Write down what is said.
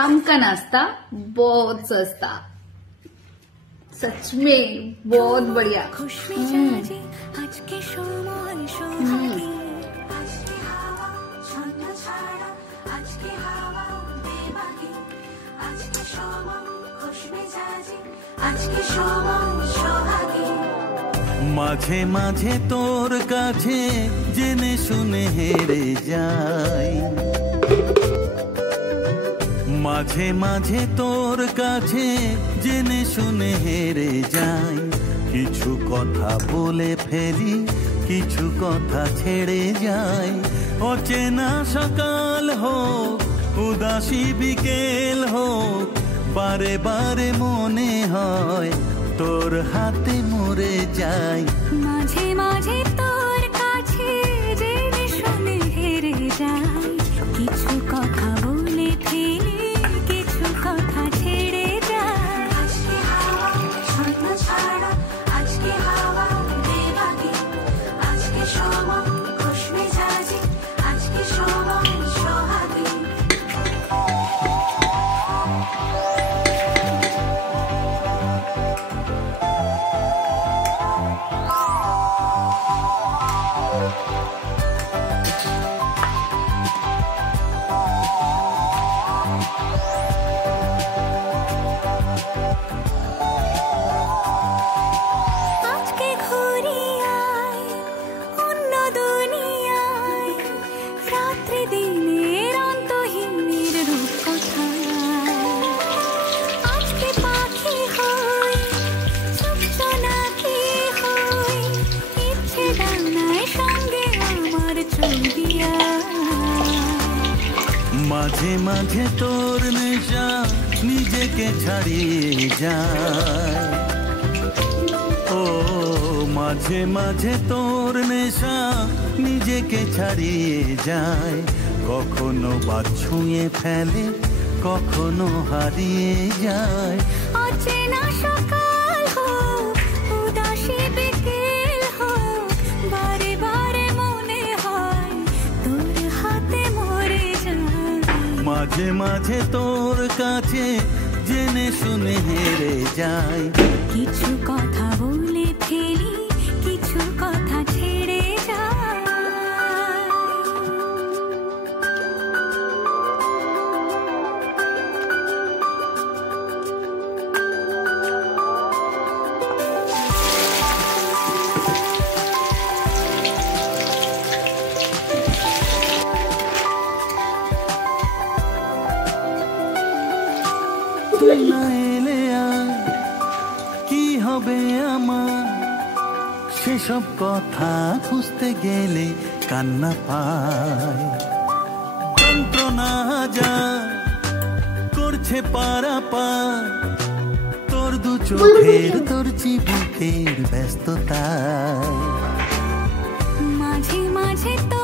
शाम का नाश्ता बहुत सस्ता, सच में बहुत बढ़िया। মাঝে মাঝে তোর কাছে জেনে শুনে হেরে যাই, মাঝে মাঝে তোর কাছে জেনে শুনে হেরে যাই। কিছু কথা বলে ফেলি, কিছু কথা ছেড়ে যাই। অচেনা সকাল হোক, উদাসী বিকেল হোক, বারে বারে মনে হয় তোর হাতে মরে যাই। মাঝে মাঝে তোর কাছে জেনে শুনে হেরে যাই। কিছু কথা বলে ফেলি, কিছু কথা ছেড়ে যাই। আজকে হাওয়া ছন্ন ছাড়া, আজকে হাওয়া বেবাগি, আজকে সময় খুশ মেজাজি, আজকে সময় সোহাগী। মাঝে মাঝে তোর নেশা নিজেকে ছাড়িয়ে যায়। ও মাঝে মাঝে তোর নেশা নিজেকে ছাড়িয়ে যায়। কখনো বা ছুঁয়ে ফেলে, কখনো হারিয়ে যায়। অচেনা সকাল হোক, উদাসী বিকেল হোক, বারে বারে মনে হয় তোর হাতে মরে যায়। মাঝে মাঝে তোর কাছে জেনে শুনে হেরে যাই। কিছু কথা বলে ফেলি, কিছু কথা ছেড়ে যাই। তুই না এলে আর কি হবে আমার, সেসব কথা খুঁজতে গেলে কান্না পায়। যন্ত্রণা যা করছে পারাপার, তোর দু চোখের, তোর চিবুকের ব্যস্ততায়। মাঝে মাঝে তো